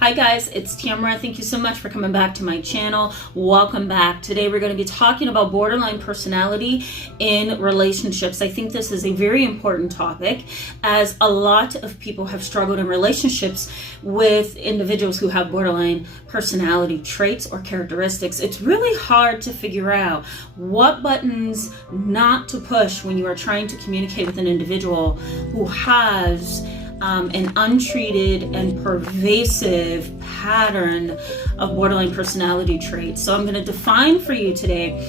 Hi guys, it's Tamara. Thank you so much for coming back to my channel. Welcome back. Today we're going to be talking about borderline personality in relationships. I think this is a very important topic as a lot of people have struggled in relationships with individuals who have borderline personality traits or characteristics. It's really hard to figure out what buttons not to push when you are trying to communicate with an individual who has an untreated and pervasive pattern of borderline personality traits. So I'm going to define for you today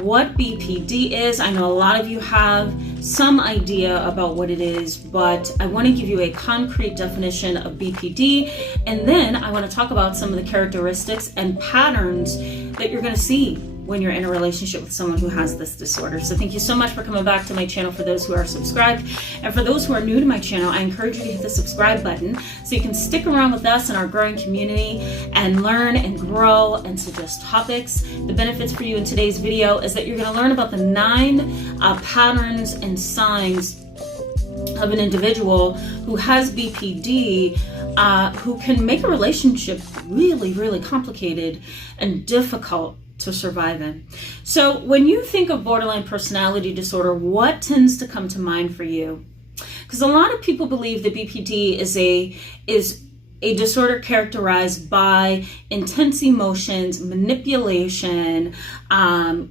what BPD is. I know a lot of you have some idea about what it is, but I want to give you a concrete definition of BPD, and then I want to talk about some of the characteristics and patterns that you're going to see when you're in a relationship with someone who has this disorder. So thank you so much for coming back to my channel for those who are subscribed. And for those who are new to my channel, I encourage you to hit the subscribe button so you can stick around with us in our growing community and learn and grow and suggest topics. The benefits for you in today's video is that you're going to learn about the 9 patterns and signs of an individual who has BPD, who can make a relationship really, really complicated and difficult to survive in. So when you think of borderline personality disorder, what tends to come to mind for you? Because a lot of people believe that BPD is a disorder characterized by intense emotions, manipulation,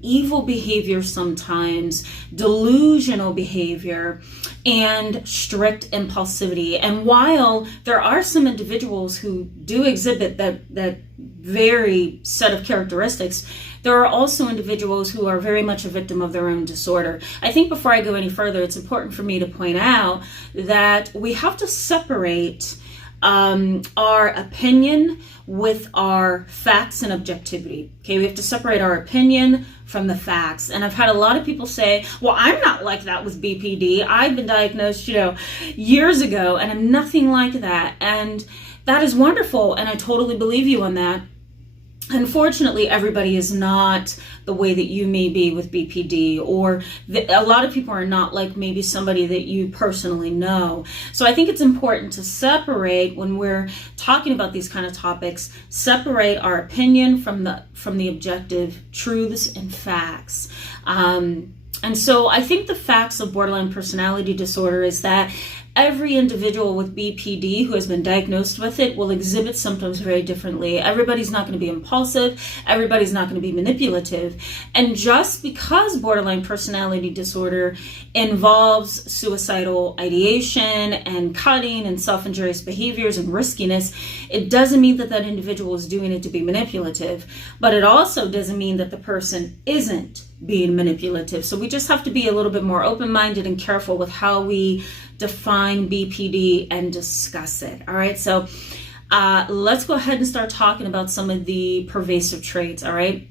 evil behavior sometimes, delusional behavior, and strict impulsivity. And while there are some individuals who do exhibit that very set of characteristics, there are also individuals who are very much a victim of their own disorder. I think before I go any further, it's important for me to point out that we have to separate our opinion with our facts and objectivity. Okay, we have to separate our opinion from the facts. And I've had a lot of people say, well, I'm not like that with BPD. I've been diagnosed, years ago, and I'm nothing like that. And that is wonderful, and I totally believe you on that. Unfortunately, everybody is not the way that you may be with BPD, or a lot of people are not like maybe somebody that you personally know. So I think it's important to separate, when we're talking about these kind of topics, separate our opinion from the objective truths and facts. And so I think the facts of borderline personality disorder is that every individual with BPD who has been diagnosed with it will exhibit symptoms very differently. Everybody's not going to be impulsive. Everybody's not going to be manipulative. And just because borderline personality disorder involves suicidal ideation and cutting and self-injurious behaviors and riskiness, it doesn't mean that that individual is doing it to be manipulative. But it also doesn't mean that the person isn't being manipulative. So we just have to be a little bit more open-minded and careful with how we define BPD and discuss it. All right, so let's go ahead and start talking about some of the pervasive traits. All right.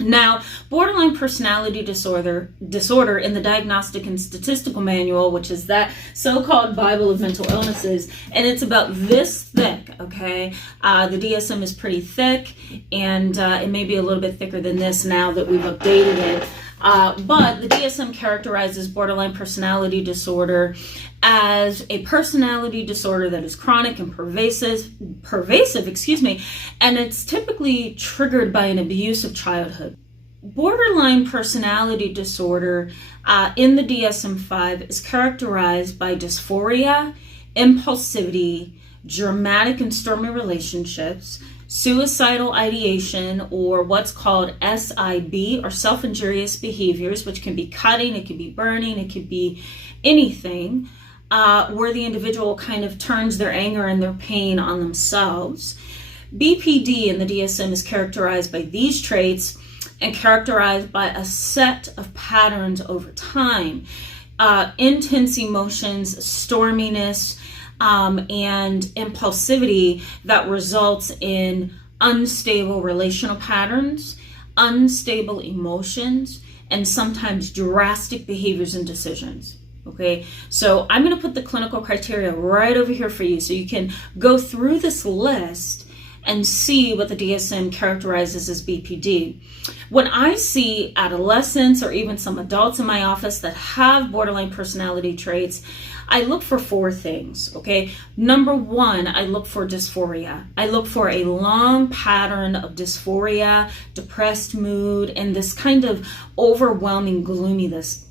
Now, borderline personality disorder in the Diagnostic and Statistical Manual, which is that so-called Bible of mental illnesses, and it's about this thick, okay? The DSM is pretty thick, and it may be a little bit thicker than this now that we've updated it. But the DSM characterizes borderline personality disorder as a personality disorder that is chronic and pervasive, and it's typically triggered by an abusive childhood. Borderline personality disorder in the DSM-5 is characterized by dysphoria, impulsivity, dramatic and stormy relationships, suicidal ideation, or what's called SIB, or self-injurious behaviors, which can be cutting, it could be burning, it could be anything, where the individual kind of turns their anger and their pain on themselves. BPD in the DSM is characterized by these traits and characterized by a set of patterns over time. Intense emotions, storminess, and impulsivity that results in unstable relational patterns, unstable emotions, and sometimes drastic behaviors and decisions. Okay, so I'm going to put the clinical criteria right over here for you so you can go through this list and see what the DSM characterizes as BPD. When I see adolescents or even some adults in my office that have borderline personality traits, I look for four things, okay? Number one, I look for dysphoria. I look for a long pattern of dysphoria, depressed mood, and this kind of overwhelming gloominess.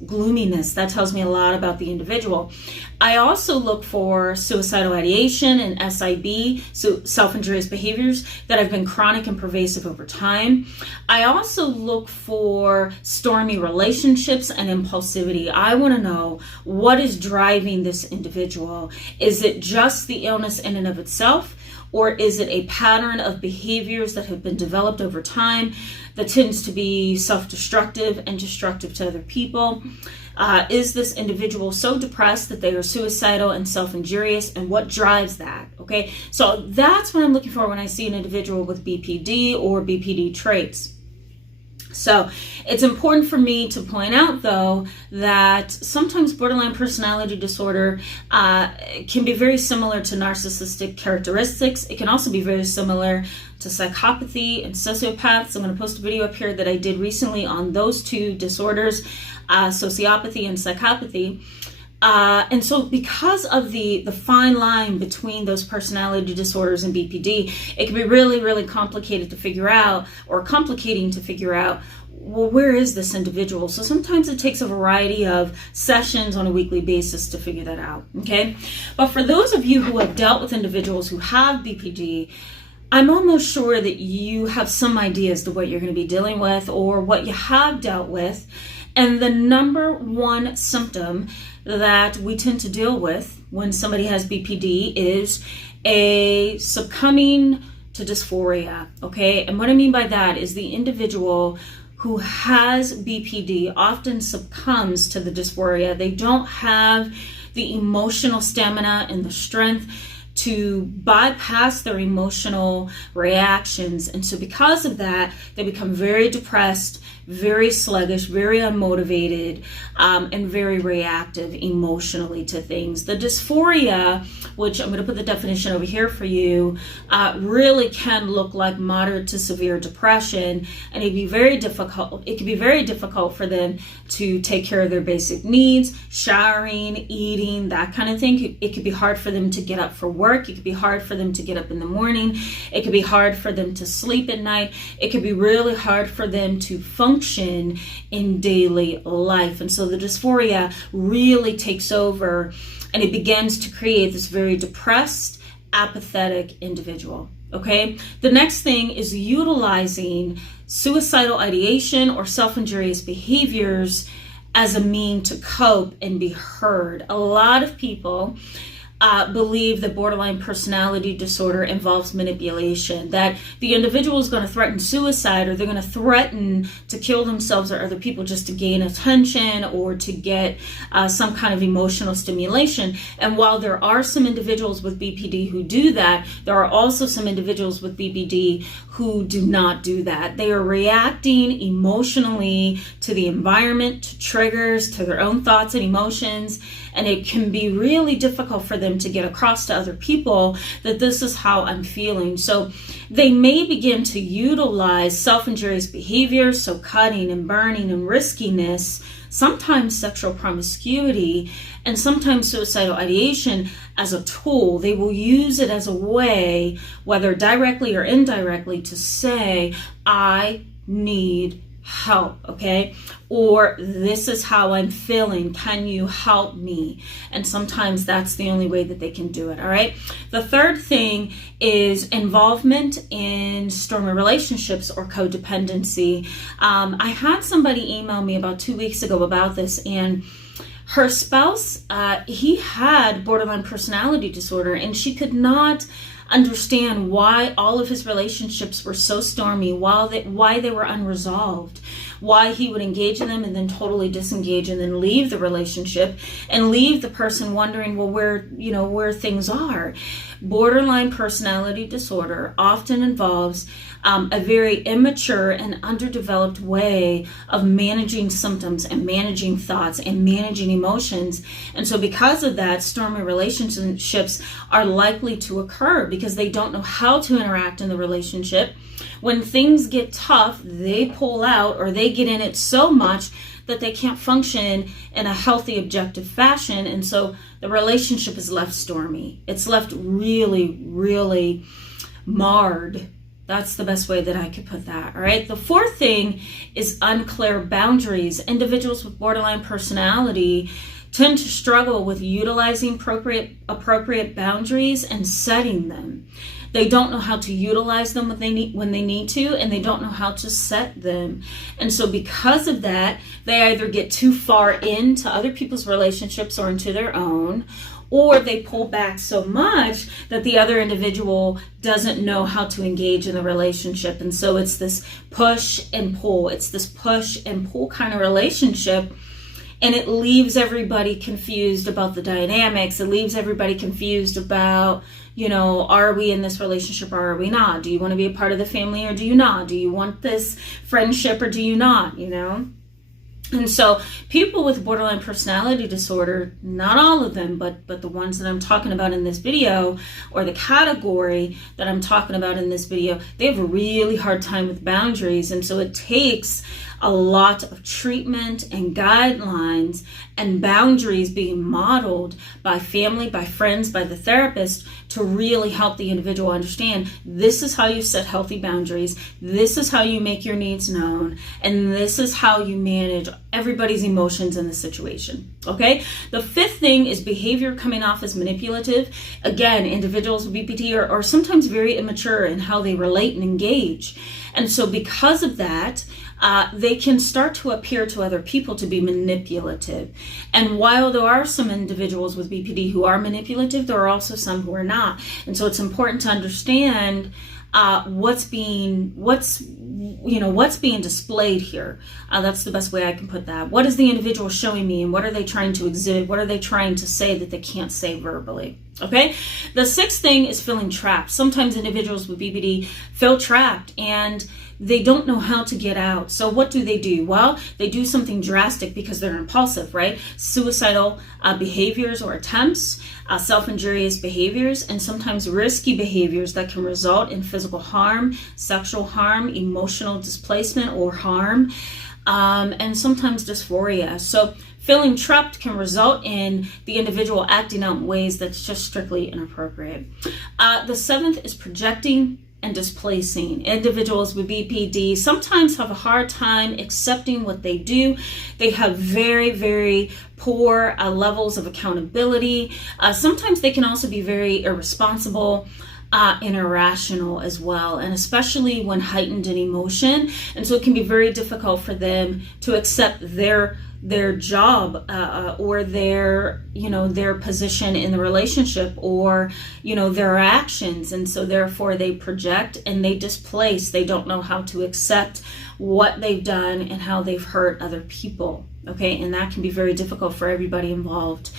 That tells me a lot about the individual. I also look for suicidal ideation and SIB, so self-injurious behaviors that have been chronic and pervasive over time. I also look for stormy relationships and impulsivity. I want to know what is driving this individual. Is it just the illness in and of itself? Or is it a pattern of behaviors that have been developed over time that tends to be self-destructive and destructive to other people? Is this individual so depressed that they are suicidal and self-injurious, and what drives that? Okay, so that's what I'm looking for when I see an individual with BPD or BPD traits. So it's important for me to point out, though, that sometimes borderline personality disorder can be very similar to narcissistic characteristics. It can also be very similar to psychopathy and sociopaths. I'm going to post a video up here that I did recently on those two disorders, sociopathy and psychopathy. And so because of the fine line between those personality disorders and BPD, it can be really, really complicated to figure out, or complicating to figure out, well, where is this individual? So sometimes it takes a variety of sessions on a weekly basis to figure that out, okay? But for those of you who have dealt with individuals who have BPD, I'm almost sure that you have some idea as to what you're going to be dealing with or what you have dealt with. And the number one symptom that we tend to deal with when somebody has BPD is a succumbing to dysphoria, okay? And what I mean by that is the individual who has BPD often succumbs to the dysphoria. They don't have the emotional stamina and the strength to bypass their emotional reactions. And so because of that, they become very depressed, very sluggish, very unmotivated, and very reactive emotionally to things. The dysphoria, which I'm going to put the definition over here for you, really can look like moderate to severe depression, and it can be very difficult for them to take care of their basic needs, showering, eating, that kind of thing. It could be hard for them to get up for work. It could be hard for them to get up in the morning. It could be hard for them to sleep at night. It could be really hard for them to function in daily life. And so the dysphoria really takes over, and it begins to create this very depressed, apathetic individual. Okay, the next thing is utilizing suicidal ideation or self-injurious behaviors as a means to cope and be heard. A lot of people believe that borderline personality disorder involves manipulation, that the individual is going to threaten suicide, or they're going to threaten to kill themselves or other people just to gain attention or to get some kind of emotional stimulation. And while there are some individuals with BPD who do that, there are also some individuals with BPD who do not do that. They are reacting emotionally to the environment, to triggers, to their own thoughts and emotions, and it can be really difficult for them to get across to other people that this is how I'm feeling. So they may begin to utilize self-injurious behaviors, so cutting and burning and riskiness, sometimes sexual promiscuity, and sometimes suicidal ideation as a tool. They will use it as a way, whether directly or indirectly, to say, I need help, okay? Or this is how I'm feeling. Can you help me? And sometimes that's the only way that they can do it, all right? The third thing is involvement in stormy relationships or codependency. I had somebody email me about 2 weeks ago about this, and her spouse, he had borderline personality disorder, and she could not understand why all of his relationships were so stormy, why they were unresolved, why he would engage in them and then totally disengage and then leave the relationship and leave the person wondering, well, where things are. Borderline personality disorder often involves a very immature and underdeveloped way of managing symptoms and managing thoughts and managing emotions. And so because of that, stormy relationships are likely to occur because they don't know how to interact in the relationship. When things get tough, they pull out or they get in it so much that they can't function in a healthy, objective fashion. And so the relationship is left stormy. It's left really, really marred. That's the best way that I could put that. All right. The fourth thing is unclear boundaries. Individuals with borderline personality tend to struggle with utilizing appropriate boundaries and setting them. They don't know how to utilize them when they need to, and they don't know how to set them. And so because of that, they either get too far into other people's relationships or into their own, or they pull back so much that the other individual doesn't know how to engage in the relationship. And so it's this push and pull. It's this push and pull kind of relationship. And it leaves everybody confused about the dynamics. It leaves everybody confused about, are we in this relationship or are we not? Do you want to be a part of the family or do you not? Do you want this friendship or do you not, And so people with borderline personality disorder, not all of them, but the ones that I'm talking about in this video, or the category that I'm talking about in this video, they have a really hard time with boundaries. And so it takes a lot of treatment and guidelines and boundaries being modeled by family, by friends, by the therapist to really help the individual understand this is how you set healthy boundaries, this is how you make your needs known, and this is how you manage everybody's emotions in the situation. Okay? The fifth thing is behavior coming off as manipulative. Again, individuals with BPD are sometimes very immature in how they relate and engage. And so because of that, they can start to appear to other people to be manipulative. And while there are some individuals with BPD who are manipulative, there are also some who are not. And so it's important to understand what's being displayed here. That's the best way I can put that. What is the individual showing me, and what are they trying to exhibit? What are they trying to say that they can't say verbally? Okay. The sixth thing is feeling trapped. Sometimes individuals with BPD feel trapped and they don't know how to get out. So what do? Well, they do something drastic because they're impulsive, right? Suicidal behaviors or attempts, self-injurious behaviors, and sometimes risky behaviors that can result in physical harm, sexual harm, emotional displacement or harm, and sometimes dysphoria. So feeling trapped can result in the individual acting out in ways that's just strictly inappropriate. The seventh is projecting and displacing. Individuals with BPD sometimes have a hard time accepting what they do. They have very, very poor levels of accountability. Sometimes they can also be very irresponsible and irrational as well, and especially when heightened in emotion. And so it can be very difficult for them to accept their job or their position in the relationship, or their actions. And so therefore they project and they displace. They don't know how to accept what they've done and how they've hurt other people. Okay, and that can be very difficult for everybody involved.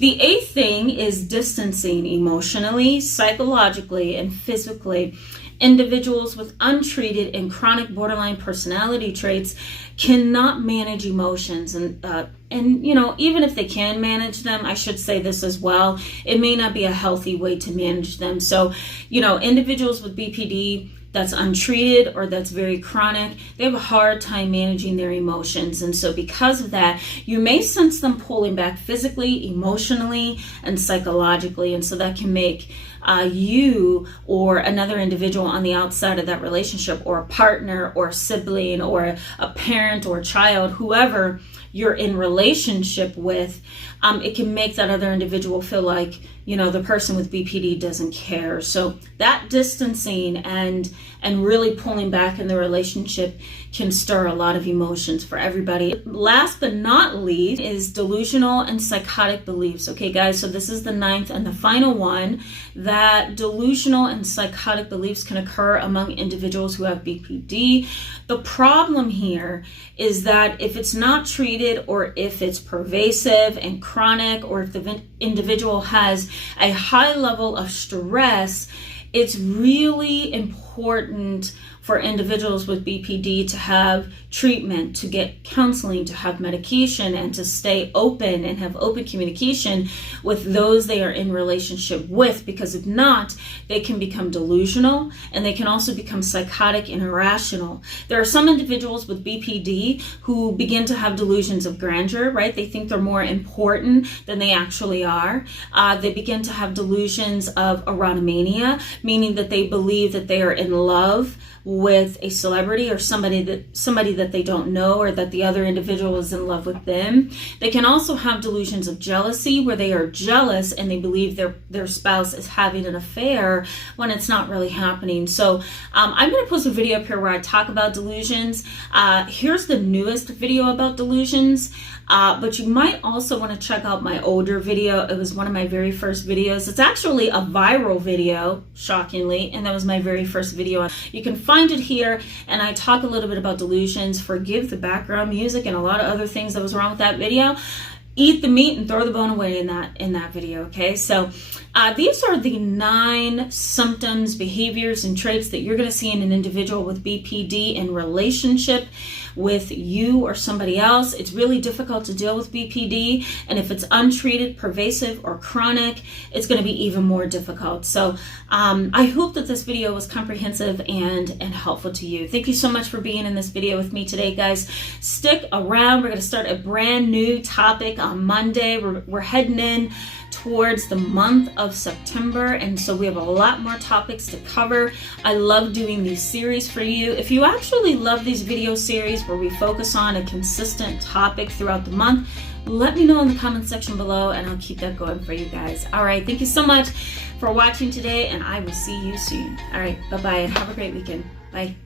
The eighth thing is distancing emotionally, psychologically, and physically. Individuals with untreated and chronic borderline personality traits cannot manage emotions, and even if they can manage them, I should say this as well, it may not be a healthy way to manage them. So, individuals with BPD that's untreated or that's very chronic, they have a hard time managing their emotions. And so because of that, you may sense them pulling back physically, emotionally, and psychologically. And so that can make you or another individual on the outside of that relationship, or a partner or a sibling or a parent or a child, whoever you're in relationship with, it can make that other individual feel like, the person with BPD doesn't care. So that distancing and really pulling back in the relationship can stir a lot of emotions for everybody. Last but not least is delusional and psychotic beliefs. Okay, guys, so this is the ninth and the final one, that delusional and psychotic beliefs can occur among individuals who have BPD. The problem here is that if it's not treated, or if it's pervasive and chronic, or if the individual has a high level of stress, it's really important for individuals with BPD to have treatment, to get counseling, to have medication, and to stay open and have open communication with those they are in relationship with, because if not, they can become delusional and they can also become psychotic and irrational. There are some individuals with BPD who begin to have delusions of grandeur, right? They think they're more important than they actually are. They begin to have delusions of erotomania, meaning that they believe that they are in love with a celebrity or somebody that they don't know, or that the other individual is in love with them. They can also have delusions of jealousy, where they are jealous and they believe their spouse is having an affair when it's not really happening. So I'm going to post a video up here where I talk about delusions. Here's the newest video about delusions. But you might also want to check out my older video. It was one of my very first videos. It's actually a viral video, shockingly, and that was my very first video. You can find it here, and I talk a little bit about delusions. Forgive the background music and a lot of other things that was wrong with that video. Eat the meat and throw the bone away in that video, okay? So these are the 9 symptoms, behaviors, and traits that you're going to see in an individual with BPD in relationship with you or somebody else. It's really difficult to deal with BPD, and if it's untreated, pervasive, or chronic, it's going to be even more difficult. So I hope that this video was comprehensive and helpful to you. Thank you so much for being in this video with me today, guys. Stick around. We're going to start a brand new topic on Monday. We're heading in towards the month of September, and so we have a lot more topics to cover. I love doing these series for you. If you actually love these video series where we focus on a consistent topic throughout the month, let me know in the comment section below and I'll keep that going for you guys. All right, thank you so much for watching today, and I will see you soon. All right, bye-bye, and have a great weekend. Bye.